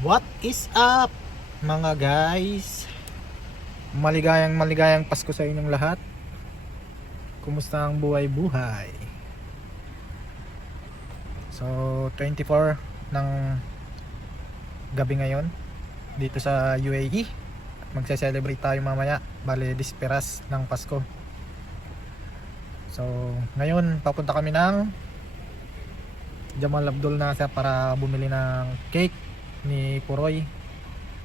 What is up mga guys? Maligayang Pasko sa inyong lahat. Kumusta ang buhay-buhay? So 24 ng gabi ngayon dito sa UAE. Magse-celebrate tayo mamaya. Bale disperas ng Pasko. So ngayon papunta kami ng Jamal Abdul Nasser para bumili ng cake ni Puroy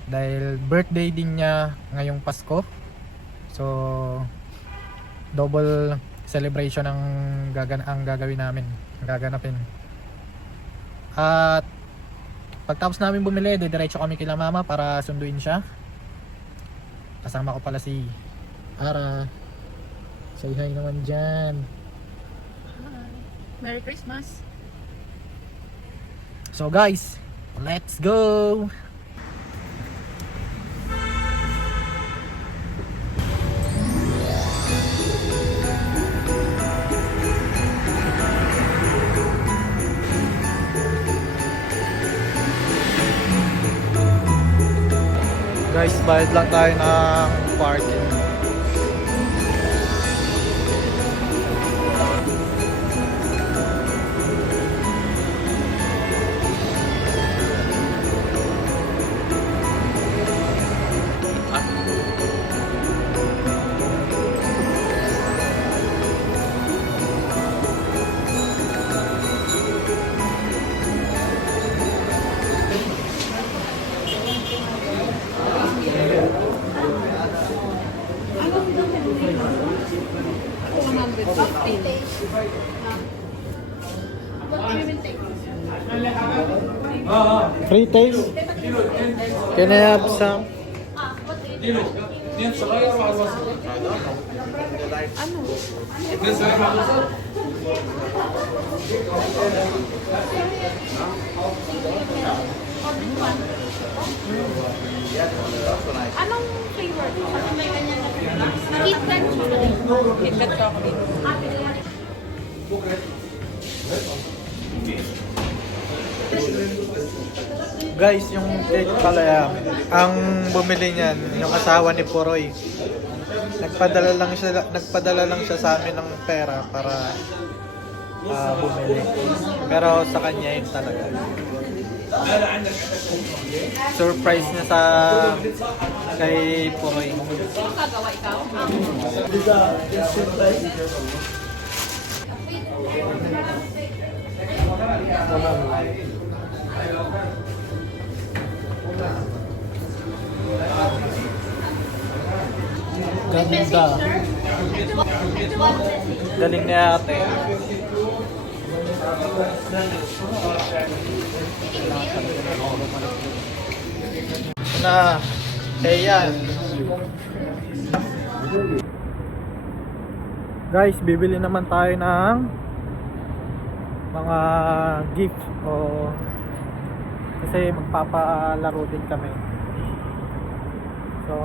dahil birthday din niya ngayong Pasko. So double celebration ang gagawin namin, gaganapin. At pagtapos namin bumili, diretso kami kila mama para sunduin siya. Kasama ko pala si Ara. Say hi naman dyan. Hi. Merry Christmas. So guys, let's go! Guys, bayad lang tayo ng parking. Free taste? Can I have some? Anong flavor? KitKat chocolate. KitKat chocolate. Guys, yung cake pala, ang bumili niyan, yung asawa ni Puroy. Nagpadala lang siya sa amin ng pera para bumili. Pero sa kanya yun talaga. Surprise niya kay Puroy. Kagawa ikaw? Ganda. Galing ni ate. Na, ayan. Guys, bibili naman tayo ng mga gift o kasi magpapalaro din kami. So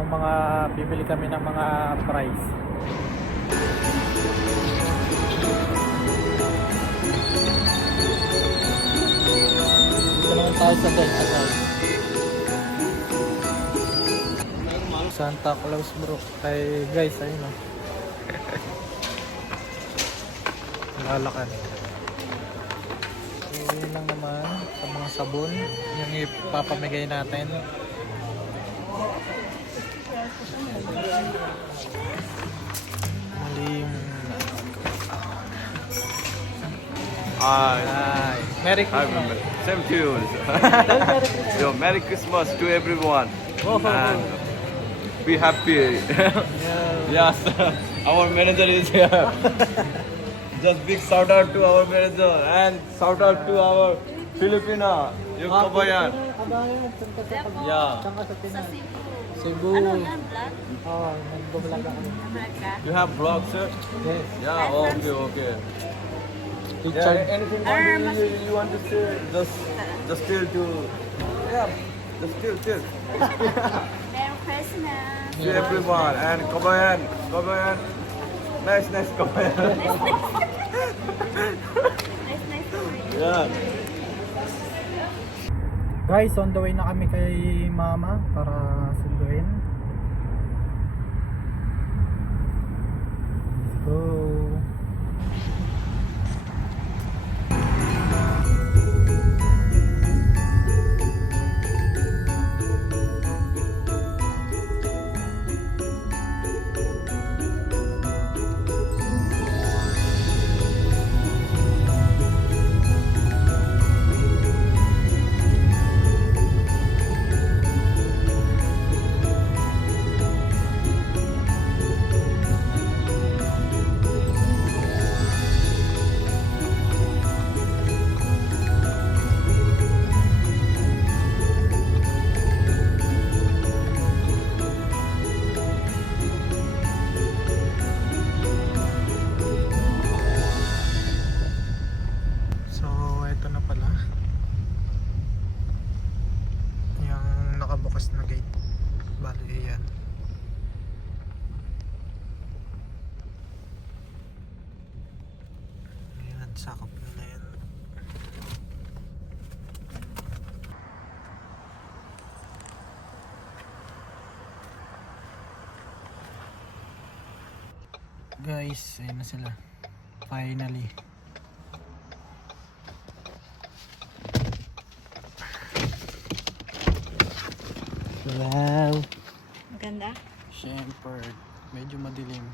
bibili kami ng mga prize. Ito naman tayo sa Delta guys. Santa Claus bro. Kay guys, ayun o. Lalakan. Yun lang naman sa mga sabon yung ipapamigay natin. Hi. Merry Christmas. Same to you. Yo, Merry Christmas to everyone. And be happy. Yes, our manager is here. Just big shout out to our manager and shout out to our Filipina, yung Kabayan. Yeah. Cebu. Oh, nag-vlog ako. You have vlog, sir? Yes. Yeah, okay. Richard. Yeah, anything you want to say? Just tell to. Yeah, just tell. Merry Christmas. To everyone and Kabayan. Nice Kabayan. Nice. Yeah. Guys, on the way na kami kay mama para sunduin. Let's go. So, eto na pala yung nakabukas na gate. Bali, yan. Ayan, sakop na yan. Guys, ayun na sila. Finally. Wow. Maganda? Shepherd. Medyo madilim.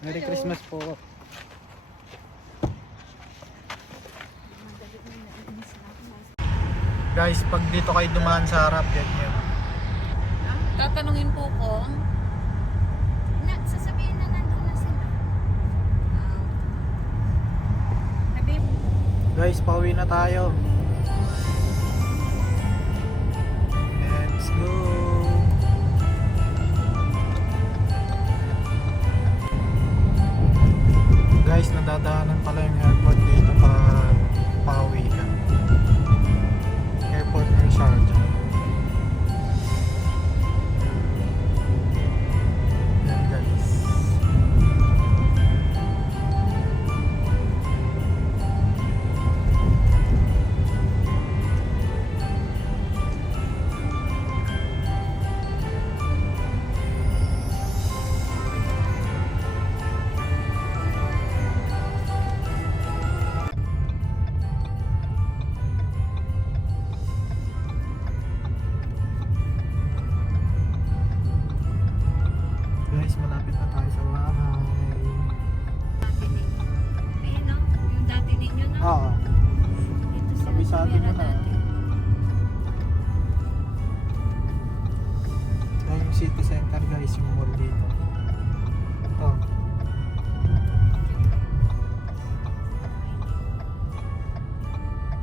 Merry Christmas po. Guys, pag dito kayo dumaan sa harap, ganyan. Tatanungin po ko. Sasabihin na nandun na sila. Guys, pauwi na tayo. Let's go. Guys, nadadaanan pala yung airport dito para pauwi ka. Airport ng Sharjah. Yan guys. Guys, malapit na tayo sa bahay. Ayun no? Yung dati ninyo no? Oo. Ito sila Kabisado tumira mo na. dati. Yan yung city center guys, yung mall dito. Ito.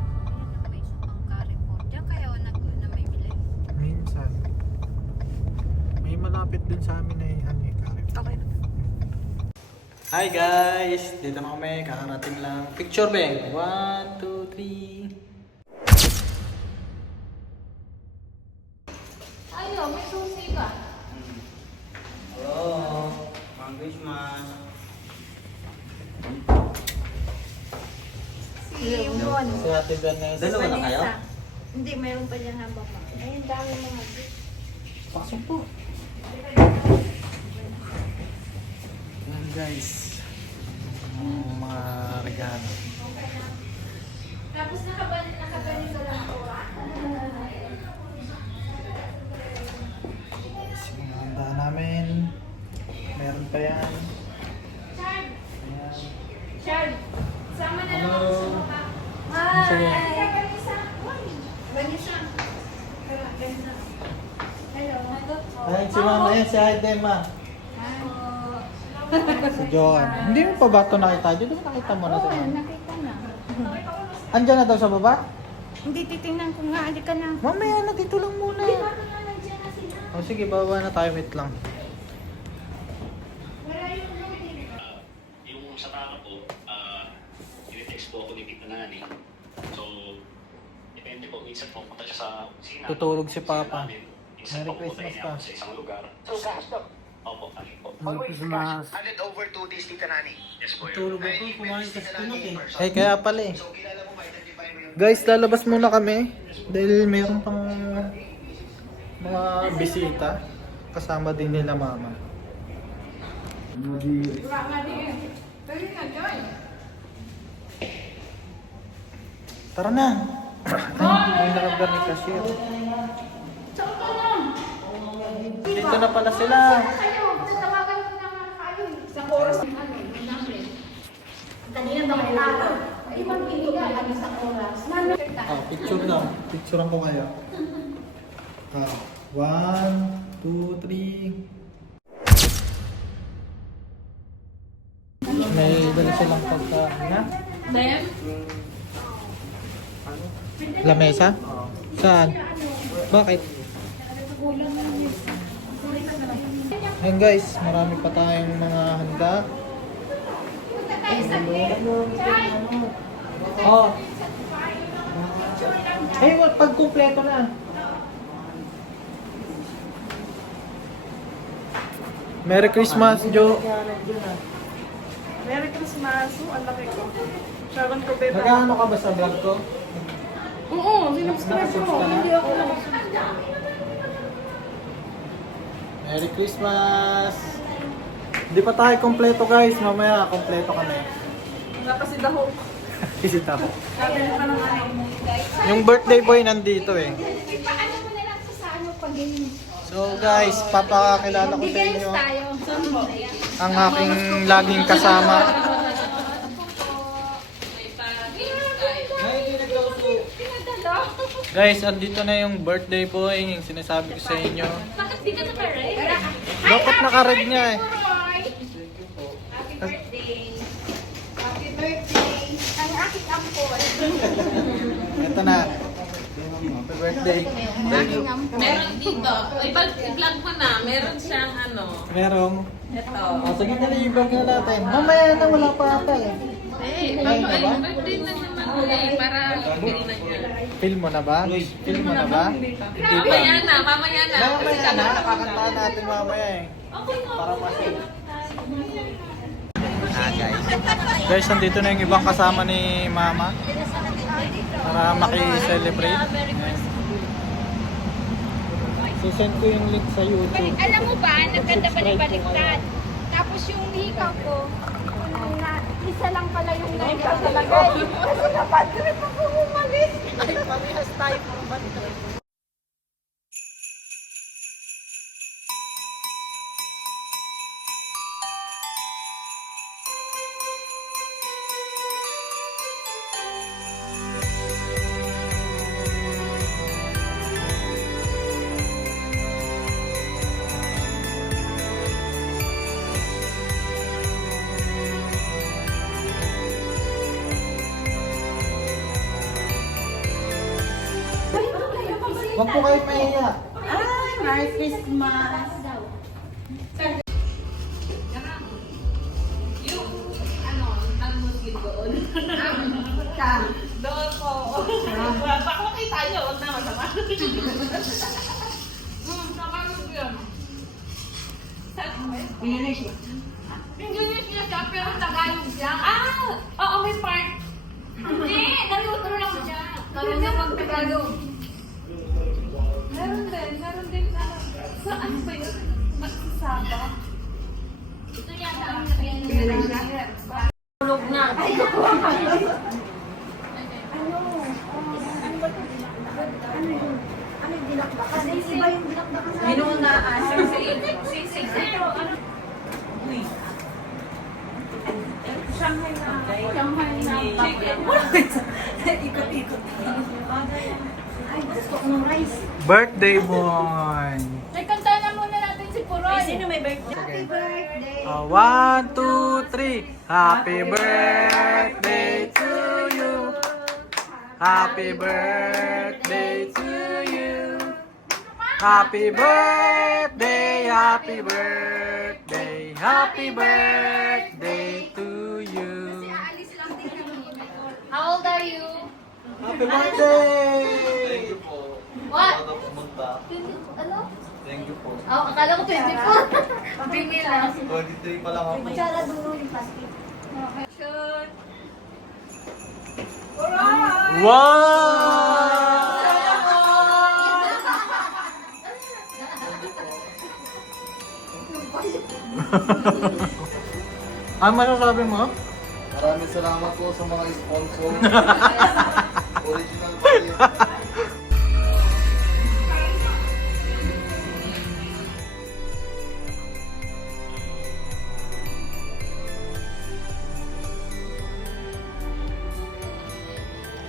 Ayun ang may isang Carrefour. Diyan kayo na may bilay. Minsan. May malapit dun sa amin na yung Okay. Hi guys! Dito na kami, kakarating lang. Picture bang! 1, 2, 3. Ayo, may susi ka. Hello! Merry Christmas! Si Yvonne. Si Ate Don na yun. Dalawa na kayo? Hindi, mayroon pa dyan habang pa. Ayun, dami mga gift. Pasok po. Yan guys. Yung mga regalo. Tapos nakaganito lang ako. Yung handa namin. Meron pa yan. Chard! Ayan. Chard! Sama na lang Hello. ako sa mukha. Sige. Hi! Vanessa! Vanessa! Vanessa! Hello! Ayan si Mama. Ayan si Aidema. Si Joan. Hindi mo pa ba ito nakita? Di ba nakita mo na si Oo, Mama? nakita na. Andyan na daw sa baba? Hindi, titingnan ko nga. Halika na. Mamaya na, dito lang muna. Di ba nga nandiyan na sila? O sige, bababa na tayo. Wait lang. Wala yung loading. Yung sa tama po, in-text po ako ni Tita Nani. So, depende po, minsan pumunta siya sa opisina. Tutulog si Papa. Minsan Merry pupunta Christmas niya pa. ako sa isang lugar. Opo, ano po. Merry Christmas. Handed over to this Tita Nani. Yes po yun. Tutulog Ay, ako. may Kumain Tita ka Nani spinach eh. person. Ay, kaya pala eh. So, kilala mo, ma-identify mo Guys, lalabas muna kami dahil meron pang mga bisita. Kasama din nila mama. Tara na! Ay, may nakagar ni cashier. Dito na pala sila. Kanina ba kayo araw? Ay, magpiligan kami sa oras. Picture lang. Picturean ko kayo. 1, 2, 3. May dala silang pagkain na. Lamesa? Saan? Bakit? Ayun guys, marami pa tayong mga handa. Oh. Ay, pag kumpleto na. Merry Christmas, Jo. Merry Christmas! Ang laki ko. Sharon ko, bebe. Nag-ano ka ba sa vlog ko? Oo, sinubscribe ko. Hindi ako Merry Christmas! Hindi pa tayo kompleto guys, mamaya kompleto kami. Wala pa si Daho. Visita ko. Sabi pa ng ano. Yung birthday boy nandito eh. Paano mo na lang sa ano pag-game? So guys, papakilala ko sa inyo Tayo. ang aking laging kasama. Guys, andito na yung birthday boy, yung sinasabi ko sa inyo. Bakit di ka naka-red? Dapat naka-red niya eh. Happy birthday! Happy birthday! Ang aking ampon. Ito na. Happy birthday. Aking ampon. Meron dito. I-vlog mo na. Meron siyang ano. Merong. Ito. Sige dali, i-vlog na natin. Mamaya na, wala pa ata eh. Eh, Ay, ay, ba? birthday na naman ulit. Para feel na niya. Film mo na ba? Film mo na ba? Hindi pa. Mamaya na, mamaya na. Kasi Mamaya na, nakakantaan natin mamaya eh. Para masin. Guys, nandito na yung ibang kasama ni Mama para maki-celebrate. Sisend ko yung link sa YouTube. Alam mo ba, nagkanda balik-baliktad. Tapos yung hikaw ko, isa lang pala yung nagkakalagay. Kasi napadrip ako umalis. Ay, parehas tayo pang banda. Huwag po kayo mahiya. Merry Christmas! yung ano, ang Muslim doon. Doon po. Baka makita nyo. Huwag na masama. Nakalog yun. English siya, pero Tagalog siya. Ah! Oo, may part. Hindi, naluto lang siya. Marunong mag-Tagalog. Meron din sa ano ba yun? Magsasaba. Ito yata ang nakilala. Tulog na. Ano yung dinakdakan? Kasi iba yung dinakdakan sa Minunaan. Sisig. Ano? Uy. Shanghai na. Shanghai na. Chicken. Ikot-ikot. Ay, gusto ko ng rice. Birthday boy. Ay, kanta na muna natin si Puroy. Sino may birthday? Happy birthday. 1, 2, 3. Happy birthday to you. Happy birthday to you. Happy birthday, happy birthday, happy birthday to you. Alis lang din kami. How old are you? Happy birthday! What? Ano? Thank you po. Oh, akala ko 24. Bingil lang. 23 pa lang ako. Kutsara dulo yung plastic. Okay. Alright! Ano masasabi mo? Maraming salamat po sa mga sponsor. Original pa rin.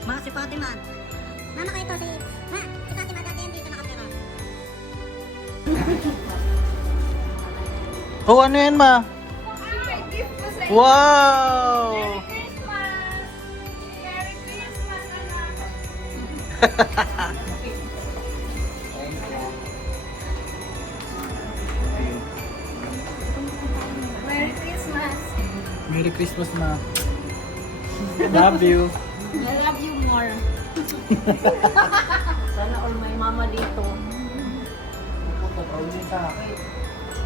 Ma, si Fatima. Mama kayo to si... Ma, si Fatima dati yan dito nakapira. Oh, ano yan, ma? Ay, gift ko sa inyo. Wow! Merry Christmas! Merry Christmas, anak! Merry Christmas! Merry Christmas, ma. Love you. I love you more. Sana all may mama dito.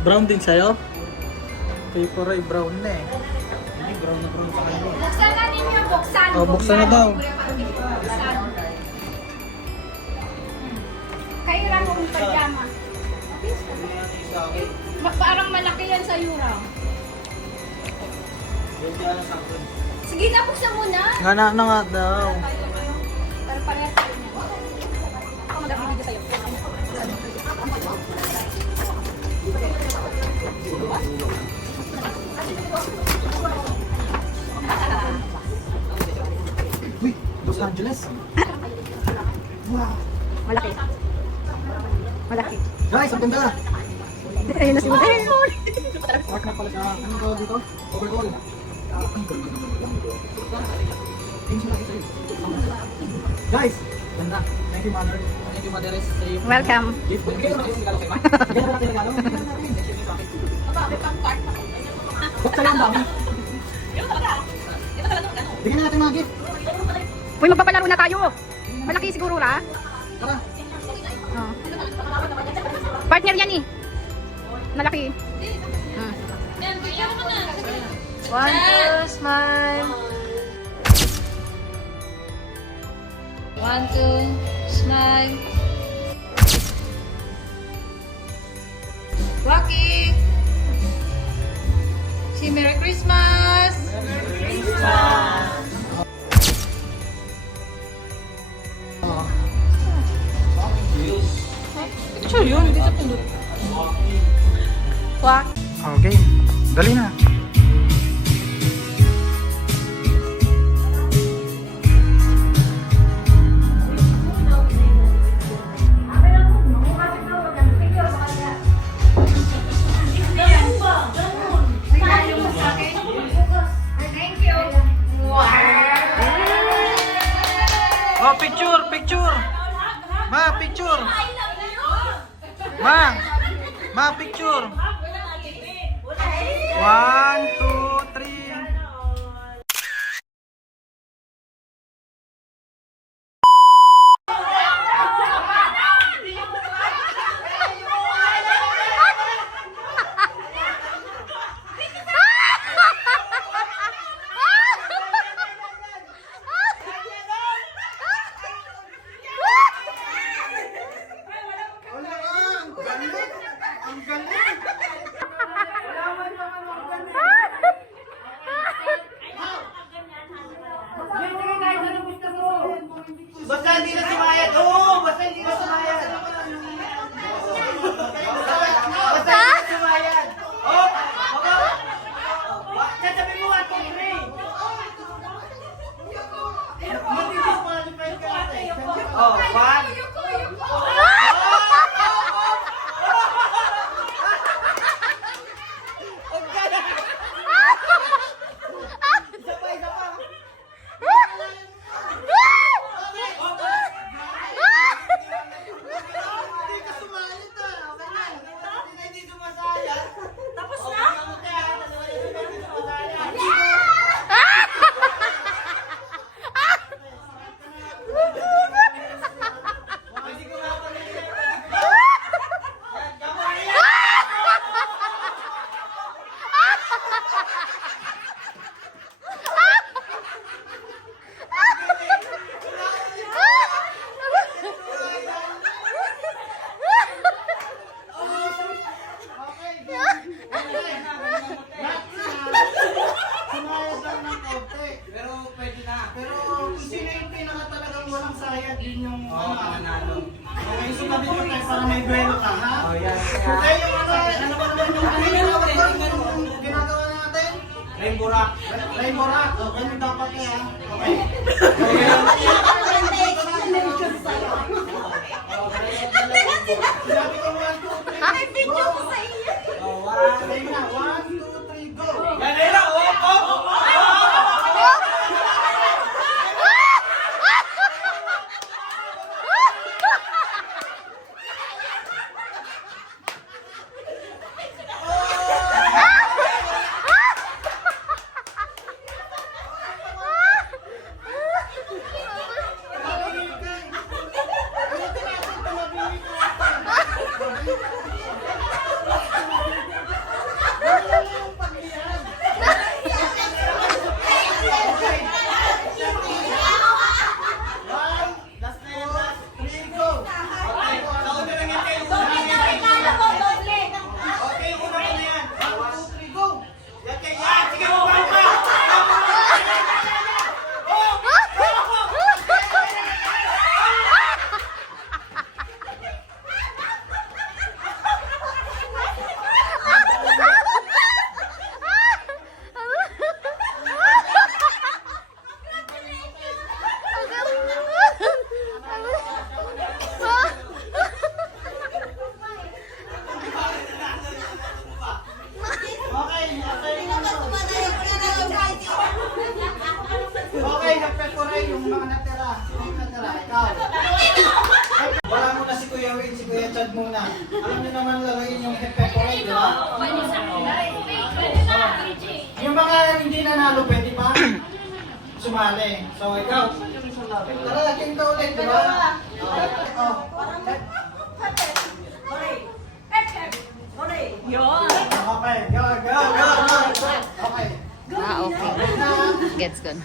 Brown din sa'yo? Kay Poray, brown na eh. Hindi, brown na sa kanya. Buksan na ninyo, buksan. Oh, buksan na daw. Buksan. Kailan kong pajama. Parang malaki yan sa Yura. Sige na, buksan mo na. Nga na nga daw. Pero parehas tayo niya. Ako mag-video sa'yo. Uy, Los Angeles. Malaki. Malaki. Guys, ang ganda. Ayun na si Mutay. Mark na pala siya. Anong tawag dito? Overall. Guys, ganda. Thank you, mother. Thank you, mother. Welcome. Gift. Bigyan natin regalo. Ba't sa'yo ang dami? Bigyan na natin mga gift. Uy, magpapalaro na tayo. Malaki siguro ra. Tara. Oh. Partner yan eh. Malaki. One, two, smile. One, two, smile. Rocky. Say Merry Christmas. Merry Christmas. Picture yun, hindi sa pindot. Wak. Okay. Dali na. Thank you. Oh, picture, picture. Ma, picture. Ma, picture. 1, 2, 3. Ang galing! walang sayad, yun yung nanalo. Okay, so tabi mo tayo para may duelo ka, ha? Oh, yan. Okay, yung ano ba naman yung ginagawa natin? Rainbow Rock. Rainbow Rock. Okay, yung dapat niya, ha? Okay. Sinabi ko 1, 2, 3. Ay, video ko sa iyo. Oh, 1, 2, 3, go! Okay, hapet ko rin yung mga natira. Yung natira, ikaw. Wala muna si Kuya Win, si Kuya Chad muna. Alam niyo naman lalayin yung hapet ko rin, di ba? Yung mga hindi nanalo, pwede pa sumali. So, ikaw. Tara, king ka ulit, di ba? Oh. Okay, go, go, go, go. Okay. Okay. Gets good.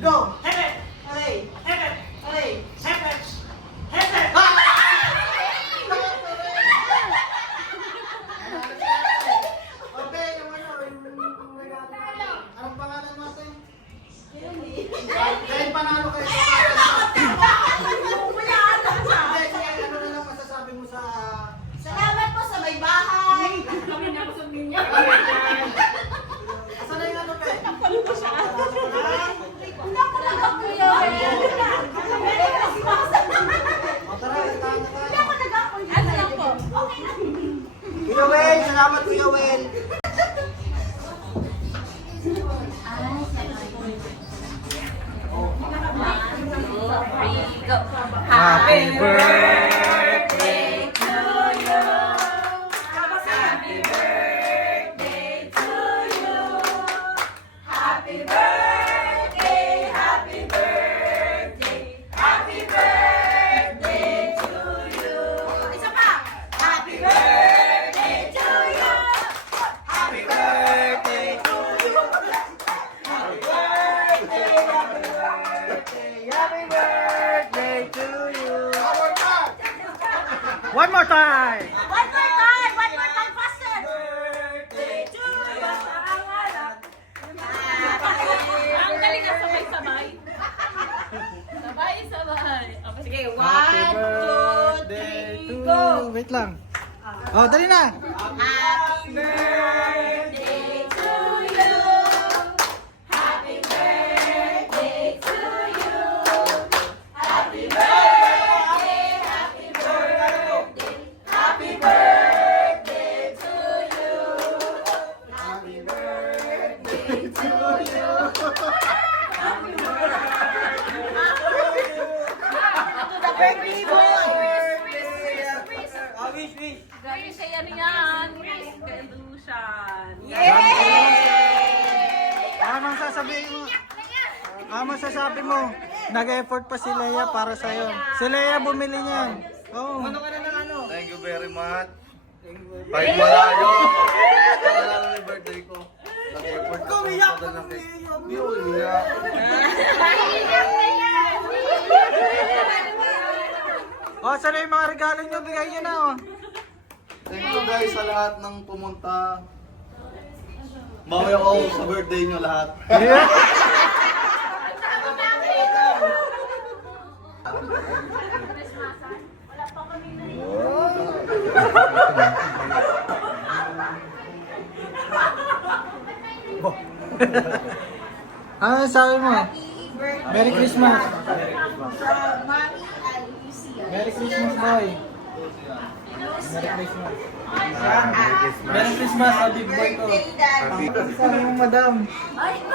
Go! Okay, yung ano, anong pangalan mo ate? Dahil panalo kayo sa ano na lang masasabi mo sa... Salamat po sa may bahay. Asan na yung ano pe? O tara, itahan na tayo. Kuya Wel, salamat Kuya Wel. Happy birthday to you. Happy birthday to you. Happy birthday, happy birthday, happy birthday to you. Isa pa. Happy birthday to you. Happy birthday to you. Happy birthday, happy birthday, happy birthday to you. One more time. One more time faster. Birthday to you. Ang galing na sabay-sabay. Sabay-sabay. Okay, sige. Happy 1, 2, birthday 3, to go! you. Wait lang. Oh, dali na. Happy birthday to you. Happy birthday to you. Happy birthday, happy birthday, happy birthday to you. Happy birthday to you. Happy birthday to you. Gawin siya yan yan. Resolution. Anong sasabihin? sabihin mo? Masasabi mo? Nag-effort pa si Leia para sa'yo. Si Leia bumili niyan. Oo. Thank you very much. Kahit malayo. Naalala mo yung birthday ko. Nag-effort ako. Kumiyak ka ng Leia. Di ko umiyak. Saan na yung mga regalo nyo? Bigay nyo na, oh. Thank you guys sa lahat ng pumunta. Bawi ako sa birthday nyo lahat. Yeah. Ano sabi mo? Merry Christmas. Merry Christmas, boy. Merry Christmas. Merry Christmas, big boy ko. Sabi mo, madam.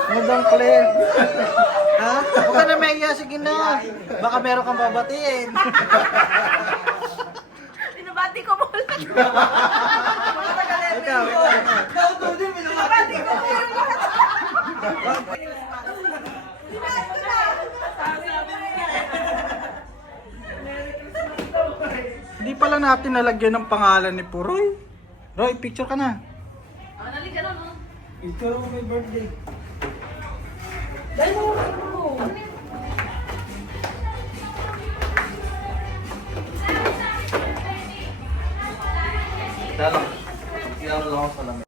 Madam Claire. Ha? Huwag ka na mahiya, sige na. Baka meron kang babatiin. Binabati ko mo lang. Ikaw. Binabati ko mo lang. Hindi pala natin nalagyan ng pangalan ni Puroy. Roy, picture ka na. Nalik ka na, no? Picture mo may birthday. Dahil mo. Kaya lang. Kaya lang ako sa lamig.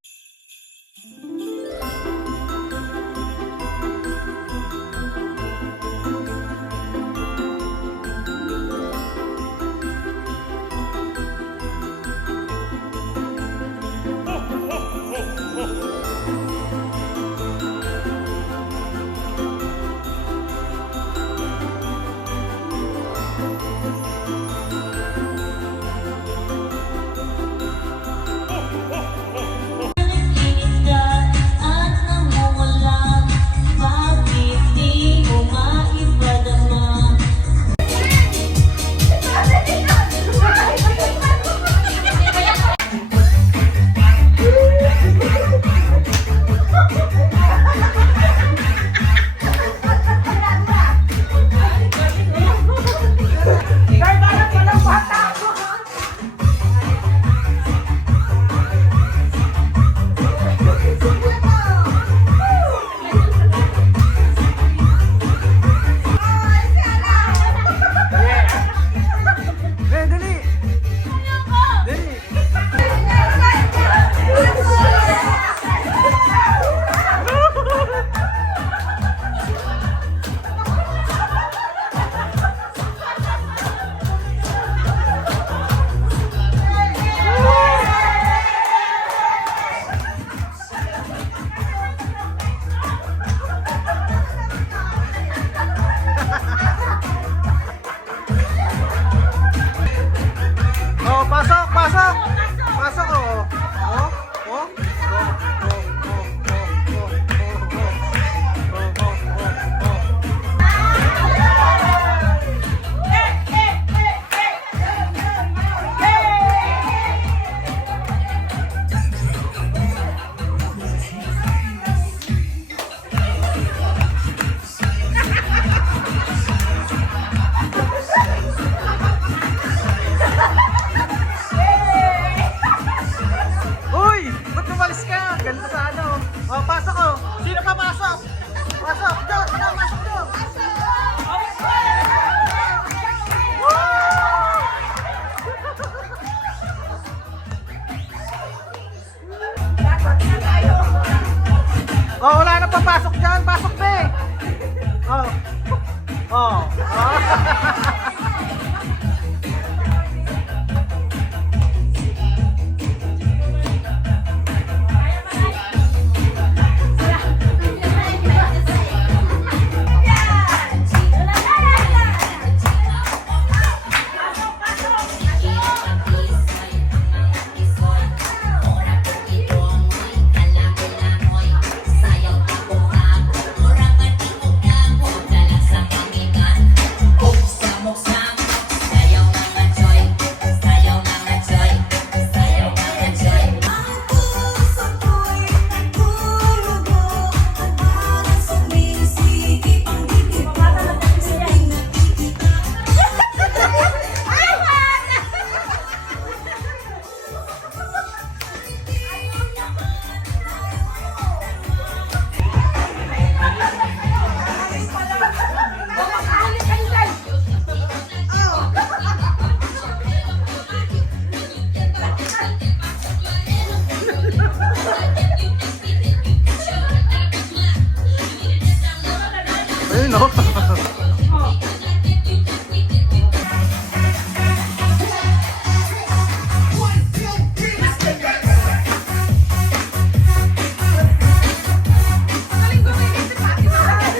Wala na papasok dyan. Pasok, be. Sayaw ako, orang matingog lang, dala sa panggigan. Ayun, no?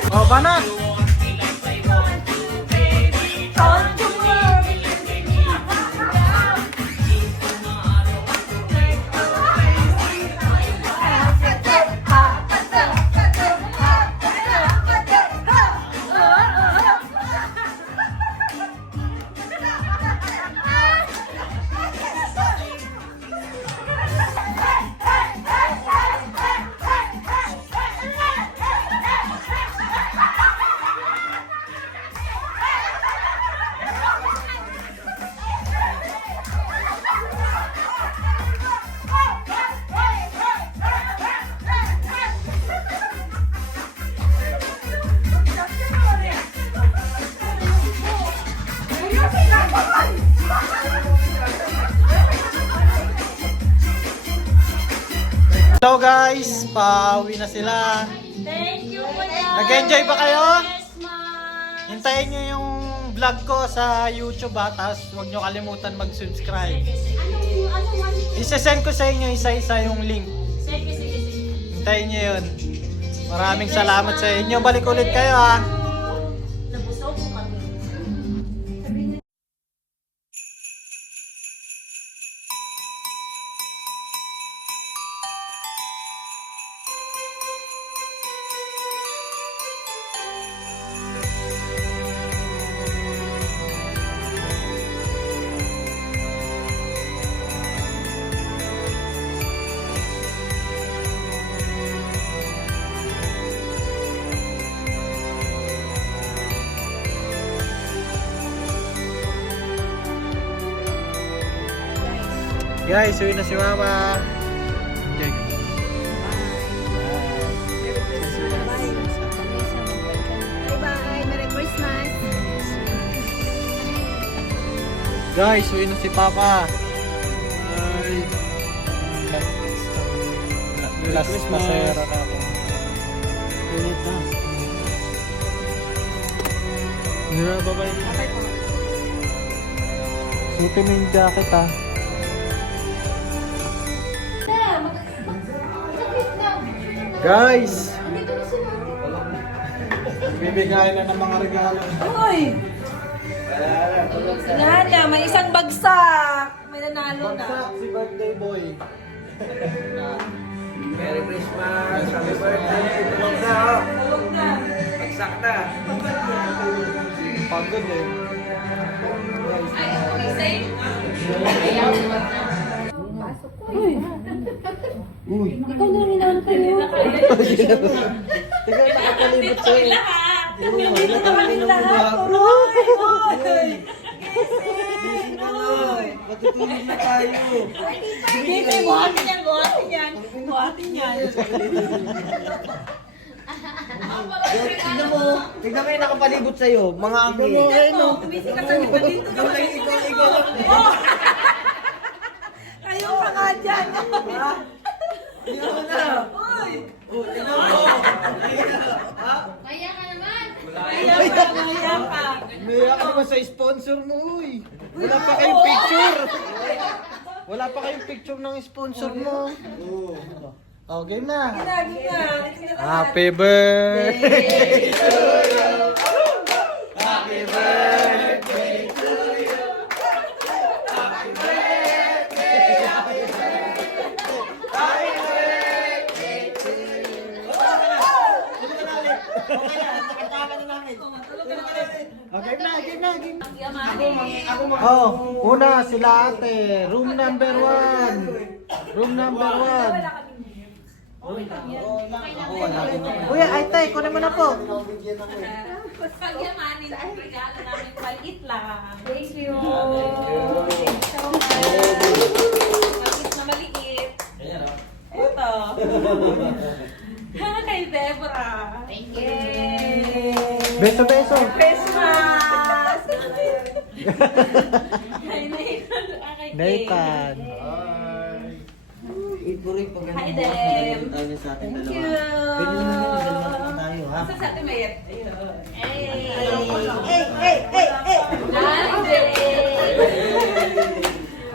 Oh, banat! Hello guys, pauwi na sila. Thank you, Kuya. Nag-enjoy ba kayo? Yes, ma'am. Hintayin nyo yung vlog ko sa YouTube ha, tapos huwag nyo kalimutan mag-subscribe. Isa-send ko sa inyo isa-isa yung link. Sige. Hintayin nyo yun. Maraming salamat sa inyo. Balik ulit kayo ha. Nabusog ko kami. Guys, uwi na si Mama. Enjoy. Bye-bye. Merry Christmas. Guys, uwi na si Papa. Last pasero na ako. Bye-bye. Suti mo yung jacket ha. Guys! Bibigay na ng mga regalo. Uy! Lahat na, may isang bagsak. May nanalo na. Bagsak si birthday boy. Merry Christmas! Happy birthday! Tulog na, oh! Tulog na. Bagsak na! Pagod eh. Ikaw na rin kayo. Ikaw nakakalibot sa'yo. Lahat. Dito kami lahat. Uy! Matutulog na tayo! Dito, buhatin yan, buhatin yan. Buhatin yan. Tignan mo yung nakapalibot sa'yo, mga angin. Tumisi ka sa likod dito. Ikaw lang. Kayo pa nga dyan. Ikaw na! Uy! Tignan mo! Kaya ka naman. Maya ka. May ako ba sa sponsor mo, uy? Wala pa kayong picture. Wala pa kayong picture ng sponsor mo. Oh, game na. Lagi nga. Happy birthday to you. Happy birthday to you. Happy birthday. Happy birthday. Happy birthday to you. Okay na, game na, game na. Oh, una sila ate. Room number 1. Room number 1. Kuya, ay tay, kunin mo na po. Pagyamanin ang regalo namin, maliit lang. Thank you. Maliit na maliit. Ito. Kay Deborah. Thank Yay! Beso, beso. Christmas! Kay Nathan. Kay Nathan. Hi, Deb. Thank you. ha? Sa Ate Mayet. Ayun.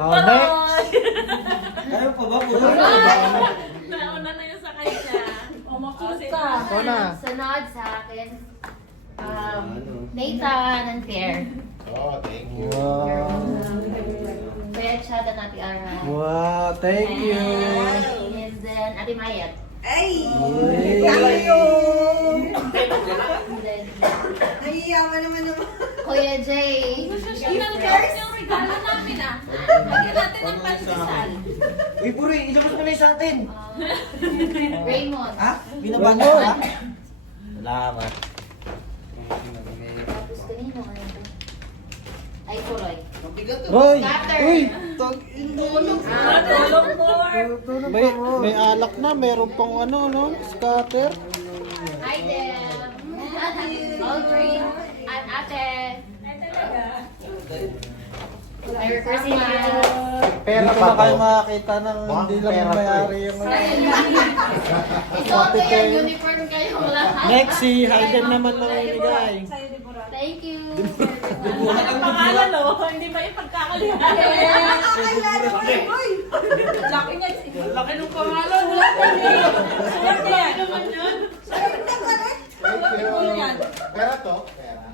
Oh, next. Kayo pa ba? Nauna na yun sa kanya. O, makulit ka. Ito na. Sunod sa akin. Nathan and Pierre. Wow. Kuya Chad and Ate Ara. Wow, thank you. And then Ate Mayet. Yay. Kuya Jay. Cheers! Yung regalo namin Lagyan natin ng pandesal. Uy, Puri, ilabas mo na yung sa atin. Raymond. Ha? Binabasa ka? Salamat. Tapos kanino ano to? Ay, Kuroy. Roy! Scatter. Uy! Tulog more. May alak na, meron pang ano, no? Scatter. Hi there. Audrey. At ate. Merry Christmas. Pera Hindi ko na kayo makakita ng hindi lang Pera to mayari yung... Isuot ko yung uniform kayo lahat. Next, si Hayden naman na ibigay. Thank you. Ang pangalan, no? Hindi ba yung pagkakalihan? Laki niya. Laki ng pangalan. Laki naman yun. Laki yan. Pera to? Pera.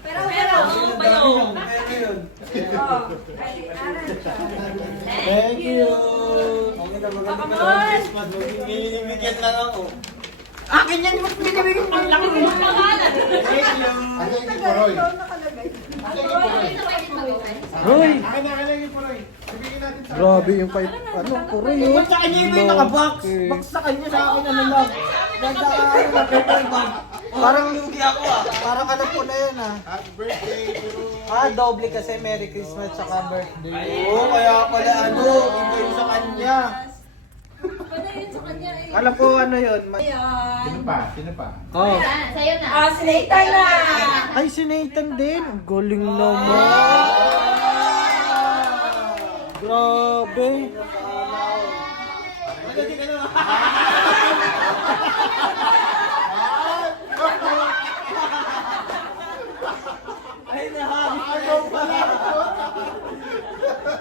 Pero, ba yun? Pero yun. Thank you. Okay na, maganda ka ng Christmas. Bibigyan lang ako. Akin yan, mas binibigyan mo. Laki ng pangalan. Roy! Grabe yung kay... Ano, Roy, oh. Ba't sa kanya yung nakabox? Box sa kanya, sa akin ano lang. Nagdaan na paper bag. Parang lugi ako ah. Parang alam ko na yun, ah. Happy birthday, doble kasi Merry Christmas tsaka birthday. Oo, kaya pala ano, iba yung sa kanya. Alam ko ano yun. Sino pa? Oh. Sa'yo na. Si Nathan na. Ay, si Nathan din. Galing naman. Grabe. Ay, ayaw pala.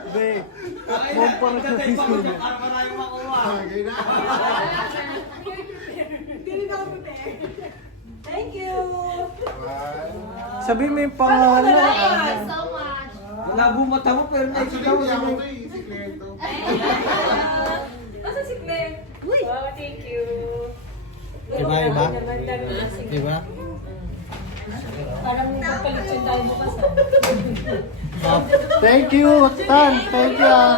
Be, mumpang sa pisngi. Maraming makuha. Thank you. Sabi mo yung pangalan. Thank you so much. Malabo mata mo pero naisigaw sa mo. Asa si Claire? Wow, thank you. Diba, iba? Diba? Parang magpalitsin tayo bukas Thank you, Tan. Thank you, ah.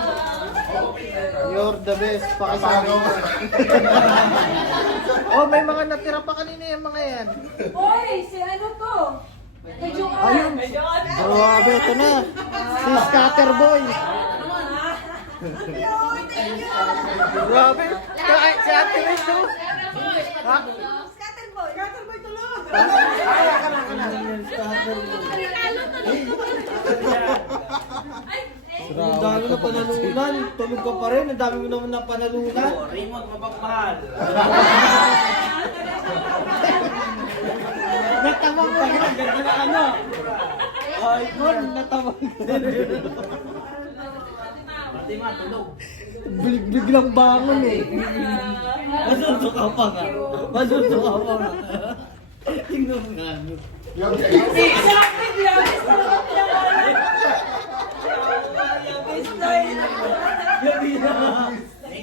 You're the best. Pakisama. Oh, may mga natira pa kanina yung mga yan. Hoy, si ano to? Medyo Ayun. Grabe, ito na. Si Scatterboy. Grabe. Si Ate Riz, oh. Ha? Ang dami na panalunan. Tulog ka pa rin. Ang dami mo naman na panalunan. Raymond, mapagmahal. Natawag ko. Ang ganda na ano. Ay, Mon, natawag ko. Biglang bangon eh. Masusuka pa nga. Masusuka pa nga. Tingnan mo nga.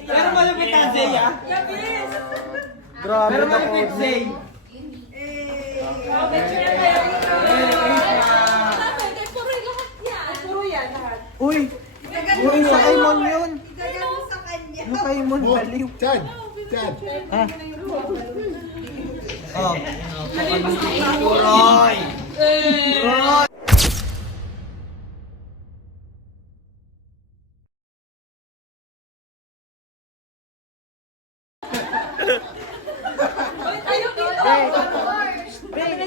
Pero malapit na Zay ah. Grabe Pero na malapit Zay. Uy, yung isa kay Mon yun. Yung kay Mon, baliw. Chad! Chad! Ha? Oh. Roy! Roy!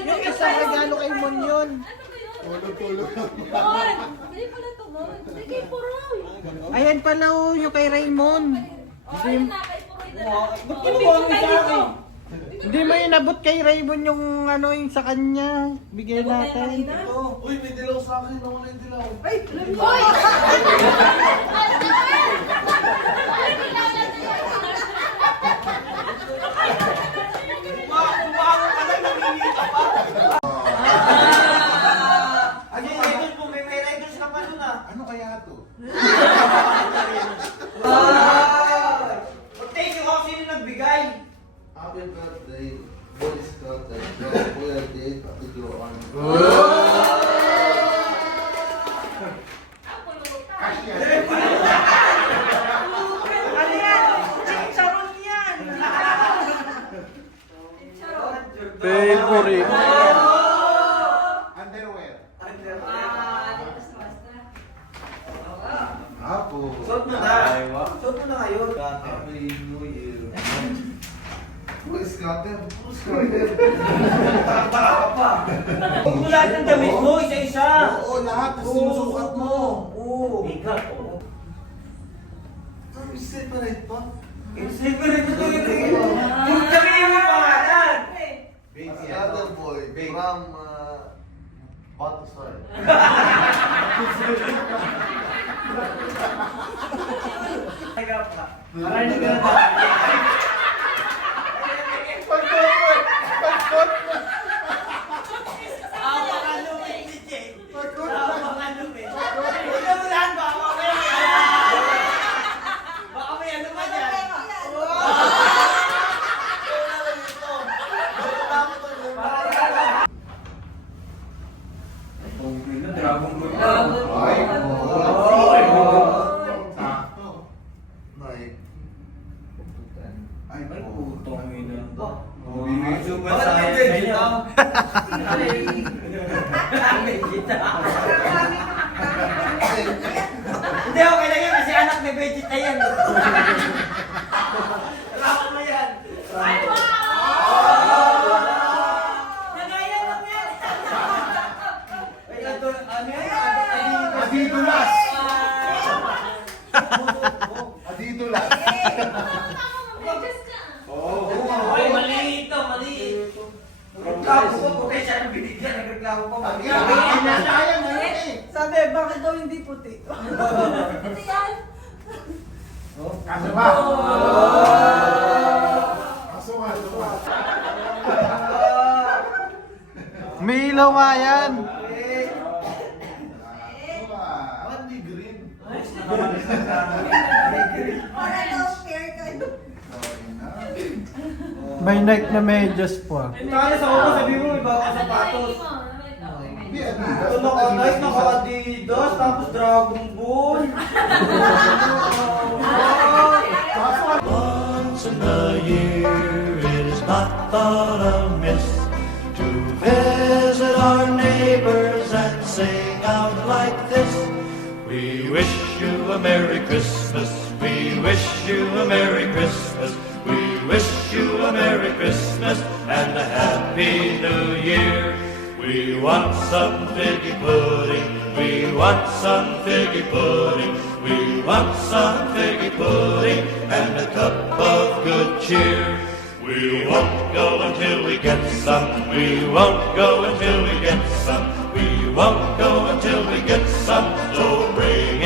Yung isa regalo kay Mon yun. Tulog-tulog lang. Ayan pala oh, yung kay Raymond. Ba't kinukuha mo sa akin? Hindi mo inabot kay Raymond yung ano yung sa kanya. Bigay natin. Uy, may dilaw sa akin. Nawala yung dilaw. Ano kaya to? Happy birthday, Boy Scout and Joe. Kuya Dave, Ate Joanne. Ano yan? Chicharon yan. Favorite. Underwear. Apo. Suot mo na. Happy New Year. Boy Scouter. Boy Scouter. Huwag mo lahat ng damit mo, isa-isa. Oo, lahat. Tapos sinusukat mo. Oo. Bigat, oo. Ang separate pa. Separate ito yun. Yung sabihin mo yung pangalan. Scouter boy from Batusay. Maraming ka na. Dragon Ball. Ay, Sakto. Nike. Ay, Putong ina. Bakit may digital? Hindi, okay lang yan kasi anak ni Vegeta yan. Rapat mo yan. Ay, nagaya lang yan. Ay, ano yan? Adidas. Adidas. Ay, mali ito, mali. Nagreklamo ko, puti siya nang binigyan. Nagreklamo ko, mali. Sabi, bakit daw hindi puti? Ito yan. Kaso ba? Kaso nga. May ilaw nga yan. Kaso ba? Andy Green. May Nike na medyas po. Kaya sa ako, sabi mo, may bago sapatos. Hindi, Adidas. Ito naka-Nike, naka-Adidas, tapos Dragon Ball. Once in a year it is not thought amiss to visit our neighbors and sing out like this. We wish you a Merry Christmas, we wish you a Merry Christmas, we wish you a Merry Christmas and a Happy New Year. We want some figgy pudding, we want some figgy pudding, we want some figgy pudding and a cup of good cheer. We won't go until we get some, we won't go until we get some, we won't go until we get some, so bring